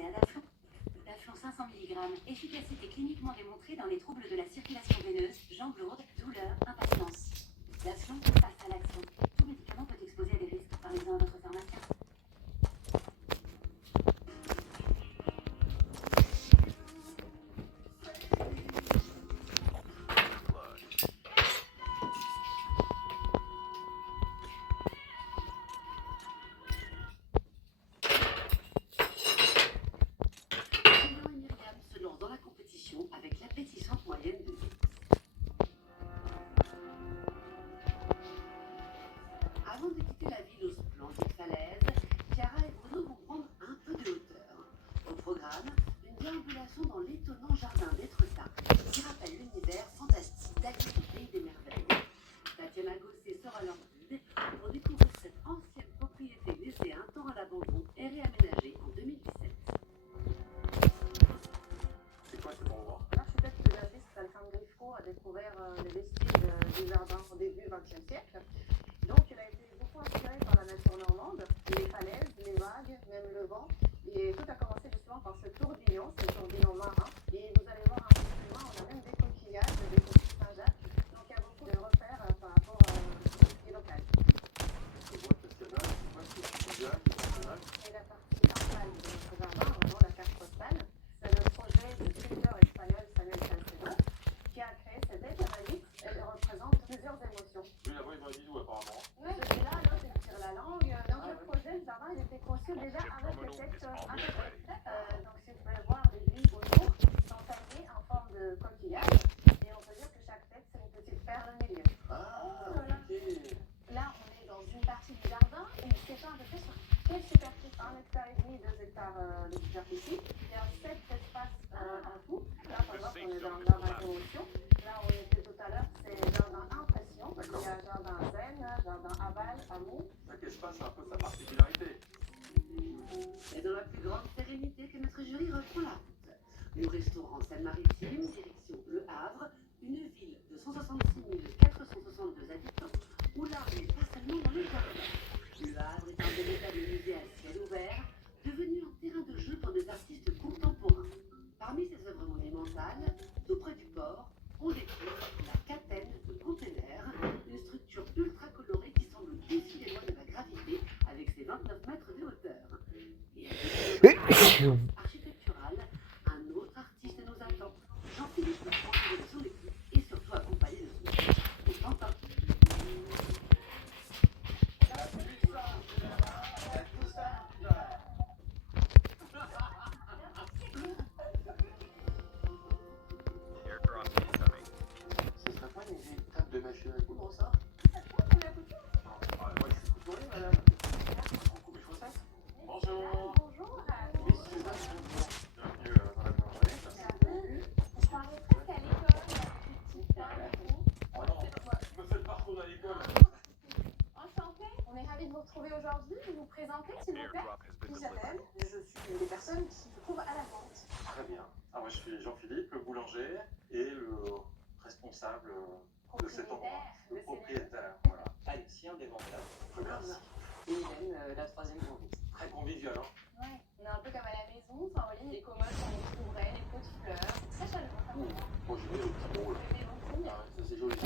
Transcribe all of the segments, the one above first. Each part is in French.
pensé à Daflon. Daflon 500 mg, efficacité cliniquement démontrée dans les troubles de la circulation veineuse, jambes lourdes, douleurs, impatience. Daflon passe à l'action. Tout médicament peut exposer à des risques. Parlez-en à votre pharmacien. Avec l'appétissante moyenne de 10. Avant de quitter la ville aux splendides falaises, Chiara et Bruno vont prendre un peu de hauteur. Au programme, une déambulation dans l'étonnant jardin d'Étretat, qui rappelle l'univers fantastique d'Alice au pays des merveilles. Tatiana Gosset sort à leur guide pour découvrir cette ancienne propriété laissée un temps à l'abandon et réaménagée en 2017. C'est quoi cet endroit? L'architecte paysagiste Alejandro Grifo a découvert les vestiges du jardin au début du XXe siècle. Donc il a été beaucoup inspiré par la nature normande, les falaises, les vagues, même le vent. Et tout a commencé justement par ce tourbillon marin. Et vous allez voir un peu plus loin, on a même des coquillages, des coquilles Saint-Jacques. Donc il y a beaucoup de repères par rapport à ce qui est local. Je vois Tatiana, c'est quoi ce paysage national? Et la partie aval de notre jardin, vraiment la carte postale, c'est le projet du sculpteur espagnol Samuel Salcedo qui a créé cette belle cavalique. Elle représente plusieurs émotions. Oui, là-bas, ils ont un bisou apparemment. Oui, celui-là, l'autre, il tire la langue. Donc le projet, le jardin, il était conçu déjà avec les textes architectes. Donc si vous pouvez voir, les billes autour sont taillées en forme de coquillage. Et on peut dire que chaque tête, c'est une petite perle au milieu. Ah, Voilà. ok. Là, on est dans une partie du jardin. Il s'étend à peu près sur quelle superficie? 1,5 hectare, 2 hectares de superficie. Il y a 7 espaces en tout. Là, par exemple, on est dans le jardin émotion. Là, où on était tout à l'heure, c'est jardin impression. Il y a jardin zen, jardin aval, amour. Chaque espace a un peu sa particularité. C'est dans la plus grande sérénité que notre jury reprend la route. Nous restons en Seine-Maritime, direction Le Havre, une ville de 166 462 habitants, où l'art n'est pas seulement dans le jardin. Le Havre est un véritable musée à ciel ouvert, devenu un terrain de jeu pour des artistes contemporains. Parmi ces œuvres monumentales, tout près du port, on découvre la Catène de container, une structure ultra colorée qui semble défier les lois de la gravité avec ses 29 mètres de hauteur. Et architectural, un autre artiste nous attend. Jean-Philippe nous prend de son équipe et surtout accompagné de son fils, et Quentin. Ce serait pas une véritable de machine à coudre, ça? Moi, je suis couturier, madame. On coupe les chaussettes? Bonjour. Bonjour. Oui, Suzanne, bienvenue dans la boulangerie. Merci beaucoup. Je parlais presque à l'école, petite. Oh non, je me fais le parcours à l'école. Enchantée. On est ravis de vous retrouver aujourd'hui. Vous vous présentez, s'il vous plaît? Isabelle, je suis une des personnes qui se trouve à la vente. Très bien. Alors, moi, je suis Jean-Philippe, le boulanger et le responsable de cet endroit. Le propriétaire, voilà. Alexien des vendeurs. Merci. Et Hélène, la troisième conduite. Très convivial, hein? Ouais, on est un peu comme à la maison. Enfin, vous voyez, les commodes sont ouvrées, les pots de fleurs. C'est très chaleureux, ça. Bon, j'ai mis le petit bon, là. Les lentilles. Ah, ça, c'est joli.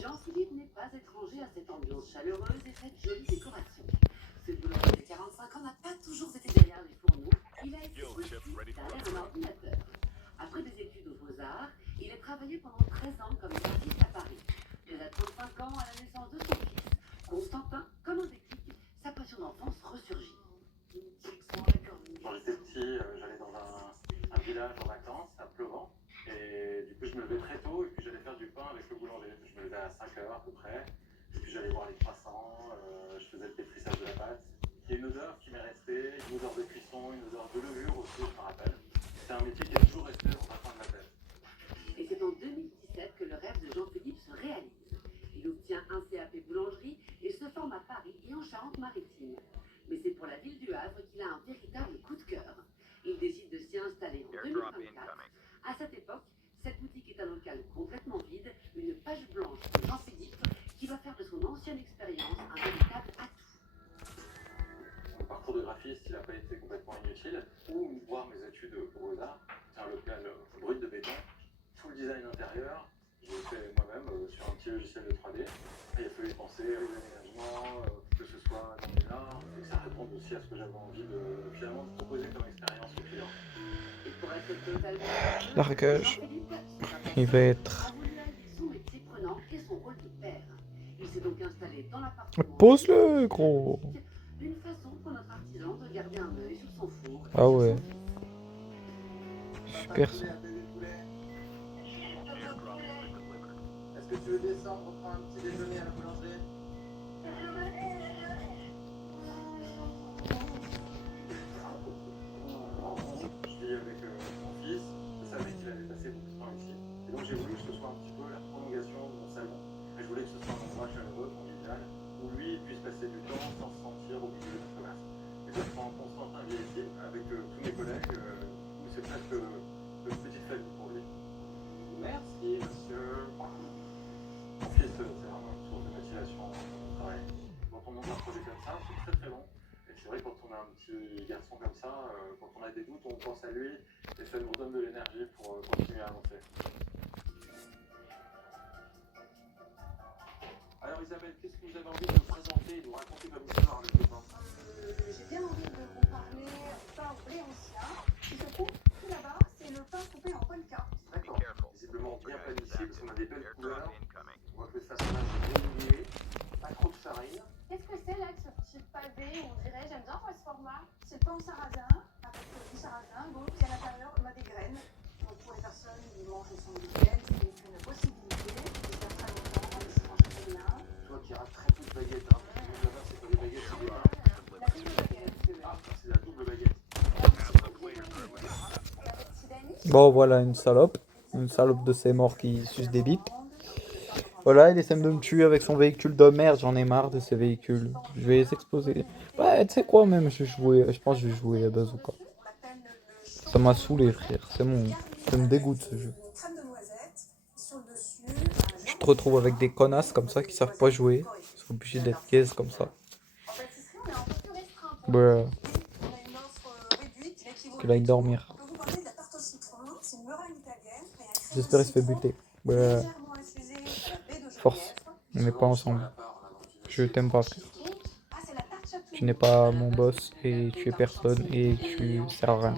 Jean-Philippe n'est pas étranger à cette ambiance chaleureuse et cette jolie décoration. Ce boulanger de 45 ans n'a pas toujours été derrière les fourneaux. Il a été aussi derrière un ordinateur. Après des études aux Beaux-Arts, il a travaillé pendant 13 ans comme artiste à Paris. Il a 35 ans à la naissance de son fils, Constantin, comme un déclic, sa passion d'enfance ressurgit. Quand j'étais petit, j'allais dans un village en vacances, à Pleurant. Et du coup, je me levais très tôt et puis j'allais faire du pain avec le boulanger. Je me levais à 5 heures à peu près. Et puis j'allais voir les croissants, je faisais le pétrissage de la pâte. Il y a une odeur qui m'est restée, une odeur de cuisson, une odeur de levure aussi, je me rappelle. C'est un métier qui est toujours resté dans un coin de ma tête. Et c'est en 2017 que le rêve de Jean-Philippe se réalise. Il obtient un CAP boulangerie et se forme à Paris et en Charente-Maritime. Mais c'est pour la ville du Havre qu'il a un véritable coup de cœur. Il décide de s'y installer en 2024. À cette époque, cette boutique est un local complètement vide, une page blanche de Jean-Philippe qui va faire de son ancienne expérience un véritable atout. Mon parcours de graphiste, il n'a pas été complètement inutile, ou voir mes études pour Beaux-Arts, c'est un local brut de béton, tout le design intérieur, je l'ai fait moi-même sur un petit logiciel de 3D. Et il a fallu penser aux aménagements, que ce soit dans les arts, et que ça réponde aussi à ce que j'avais envie de finalement de proposer comme expérience aux clients. Et pour être totalement Largage. Jean-Philippe, Il va être... a voulu allier son métier prenant et son rôle de père. Il s'est donc installé dans l'appartement. Pose-le, gros. D'une façon pour notre artisan de garder un œil sur son four. et Ah sur ouais. son Super ça. Est-ce que tu veux descendre, on prend un petit déjeuner à la boulangerie? Je vis avec mon fils, je savais qu'il allait passer beaucoup de temps ici. Et donc j'ai voulu que ce soit un petit peu la prolongation de mon salon. Et je voulais que ce soit un endroit chaleureux, convivial, où lui puisse passer du temps sans se sentir au milieu d'un commerce. Et je prends Constantin vient ici avec tous mes collègues, où c'est presque une petite famille pour lui. Merci monsieur. Mon fils, c'est vraiment une source de motivation dans mon travail. Quand on monte un projet comme ça, c'est très très long. Et c'est vrai, quand on a un petit garçon comme ça, quand on a des doutes, on pense à lui et ça nous redonne de l'énergie pour continuer à avancer. Alors Isabelle, qu'est-ce que vous avez envie de nous présenter, de nous raconter comme histoire le copain? J'ai bien envie de vous parler du pain au blé ancien. Il se trouve tout là-bas, c'est le pain coupé en polka. D'accord. Visiblement bien planifié parce qu'on a des belles couleurs. On voit que le façonnage est régulier, pas trop de farine. Qu'est-ce que c'est là que ce petit pavé, on dirait, j'aime bien moi ce format. C'est le pain au sarrasin, avec du sarrasin, donc et à l'intérieur on a des graines. Donc pour les personnes qui mangent sans gluten, c'est une possibilité. Et ça très longtemps, ils se mangent très bien. Toi qui rates très peu de baguettes, hein. Là-bas, c'est pas des baguettes, c'est des pains. La double baguette. Ah, c'est la double baguette. Avec Tidani. Bon, voilà, une salope. Une salope de ces morts qui suce des bites. Voilà, il essaie de me tuer avec son véhicule de merde. J'en ai marre de ces véhicules. Je vais les exposer. Ouais, tu sais quoi, même, je pense que je vais jouer à Bazooka. Ça m'a saoulé, frère. C'est mon... Ça me dégoûte, ce jeu. Tu te retrouves avec des connasses comme ça qui savent pas jouer. Ils sont obligés d'être gaze comme ça. Ouais. Il va y dormir. J'espère qu'il se fait buter. Ouais. Force. On n'est pas ensemble. Je t'aime pas, frère. Tu n'es pas mon boss et tu es personne et tu sers à rien.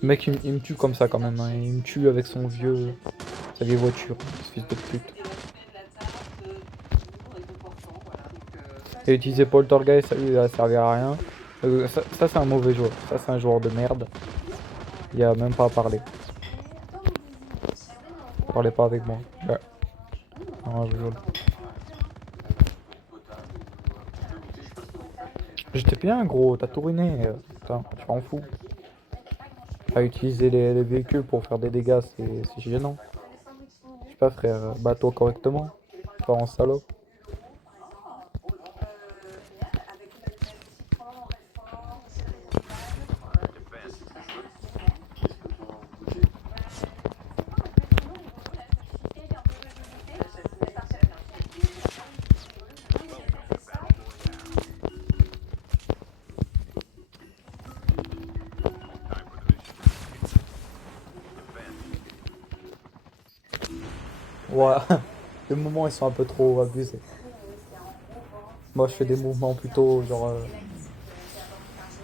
Le mec, il me tue comme ça quand même. Hein. Il me tue avec sa vieille voiture. Ce fils de pute. Et utiliser Poltergeist, ça lui a servi à rien. Ça c'est un mauvais joueur. Ça c'est un joueur de merde. Il y a même pas à parler. Parlez pas avec moi. Ouais. Non, je rigole. J'étais bien gros, t'as tout ruiné. Putain, tu m'en fous. À utiliser les véhicules pour faire des dégâts, c'est gênant. Je sais pas frère, bats-toi correctement. Pas en salope. Ouais, les mouvements ils sont un peu trop abusés. Moi je fais des mouvements plutôt genre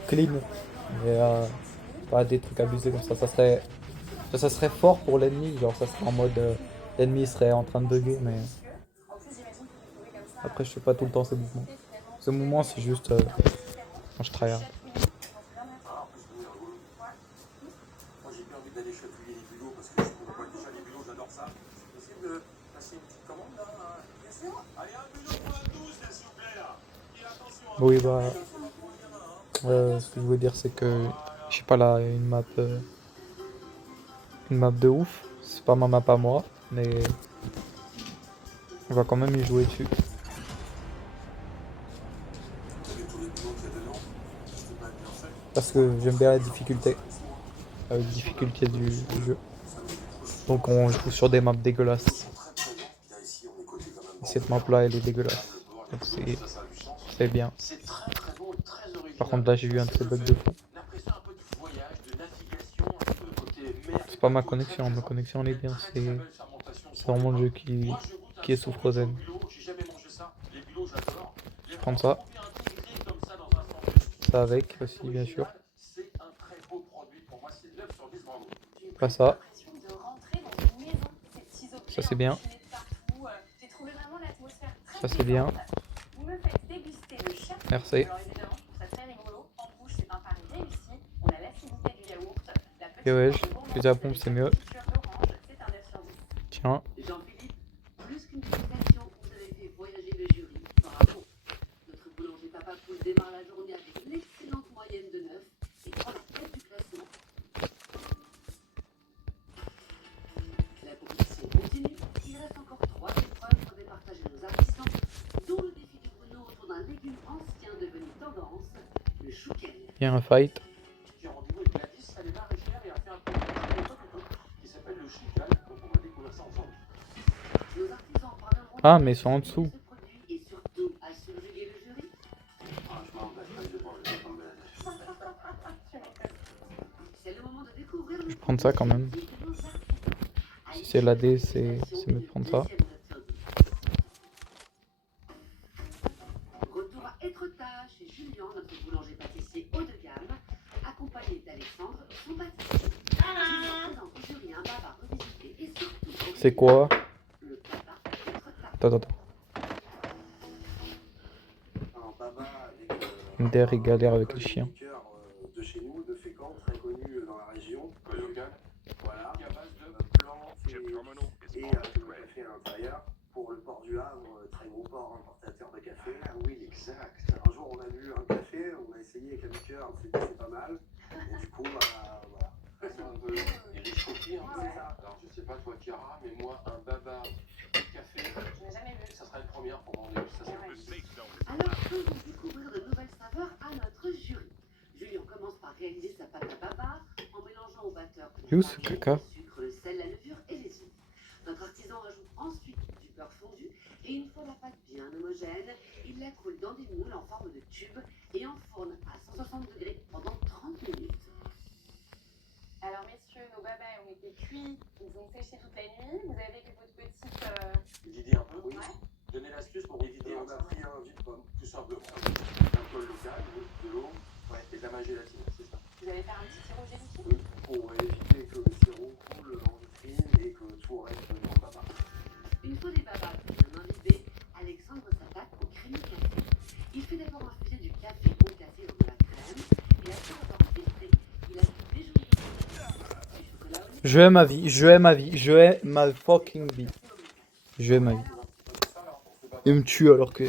clean, mais pas des trucs abusés comme ça. Ça serait fort pour l'ennemi, genre ça serait en mode l'ennemi serait en train de bugger, mais après je fais pas tout le temps ces mouvements. Ces mouvements c'est juste quand je tryhard. Moi j'ai pas envie d'aller chatouiller les bulots parce que je vois déjà les bulots, j'adore ça. C'est possible de passer une petite commande là? Bien sûr. Allez, un bulot pour la douce, s'il vous plaît là. Et attention. Oui bah ce que je voulais dire c'est que je sais pas là une map de ouf. C'est pas ma map à moi, mais on va quand même y jouer dessus. Parce que j'aime bien la difficulté. La difficulté du jeu. Donc on joue sur des maps dégueulasses. Et cette map là elle est dégueulasse. Donc c'est bien. Par contre, là, j'ai eu un de ces bugs de fou. L'impression un peu de voyage, de navigation, un peu côté mer. C'est pas ma connexion, ma connexion elle est bien. C'est vraiment le jeu qui est sous Frozen. Je prends ça. Ça avec aussi, bien sûr. Pas ça. Ça c'est bien. Ça c'est bien. Merci. Et ouais, fusil à pompe c'est mieux. Tiens. Jean-Philippe, plus qu'une dégustation, vous avez fait voyager le jury. Bravo. Notre boulanger Papa Poule démarre la journée avec l'excellente moyenne de 9 et prend la tête du classement. La compétition continue. Il reste encore 3 épreuves pour départager nos artisans, dont le défi de Bruno autour d'un légume ancien devenu tendance, le chouquel. Il y a un fight. J'ai rendez-vous avec Gladys, elle est là, Richard, et a fait un produit qui s'appelle le chouquel, donc on va découvrir ça ensemble. Nos artisans parviendront Ah, mais ils sont en dessous. ce produit et surtout à subjuguer le jury. Franchement, bah, je vais manger comme C'est le moment de découvrir le Je vais prendre ça quand même. Si c'est l'AD, c'est mieux de prendre ça. Retour à Étretat chez Julien, notre boulanger pâtissier haut de gamme, accompagné d'Alexandre, son pâtissier. Il présente au jury un baba revisité et surtout C'est quoi? le baba Étretat. Attends. Un baba avec Inter il galère avec un les chiens. chroniqueur, de chez nous, de Fécamp, très connu dans la région. local, Voilà. qui à base de Plan et le café à l'intérieur. Pour le port du Havre, très gros port importateur de café. Ah oui, exact. Un jour, on a vu un café, on a essayé avec un liqueur, on s'est dit c'est pas mal. Et du coup, voilà. C'est un peu les riches copies, hein. Ouais. Alors je sais pas toi Chiara, mais moi un baba café, Je n'ai jamais vu. ça sera une première pour mon dégustation. Alors, faisons découvrir de nouvelles saveurs à notre jury. Julien commence par réaliser sa pâte à baba en mélangeant au batteur Et où ce caca? le sucre, le sel, la levure et les œufs. Notre artisan ajoute ensuite du beurre fondu et une fois la pâte bien homogène, il la coule dans des moules en forme de tube et enfourne à 160 degrés pendant 30 minutes. Alors messieurs, nos babas ont été cuits, ils ont séché toute la nuit. Vous avez fait votre petite... Vider un peu, oui. Ouais. Donner l'astuce pour éviter Et on a pris un jus de pomme. tout simplement. Un col local, de l'eau, et de la magie latine, c'est ça. Vous allez faire un petit sirop gélifié? Oui, pour éviter que le sirop coule en vitrine et que tout reste dans le baba. Une fois les babas bien imbibés, Alexandre s'attaque au crémeux café. Il fait d'abord infuser du café concassé dans de la crème et après avoir filtré, il ajoute des jaunes de du chocolat au lait. Je hais ma vie, je hais ma vie, je hais ma fucking vie. Je hais ma vie. Il me tue alors que...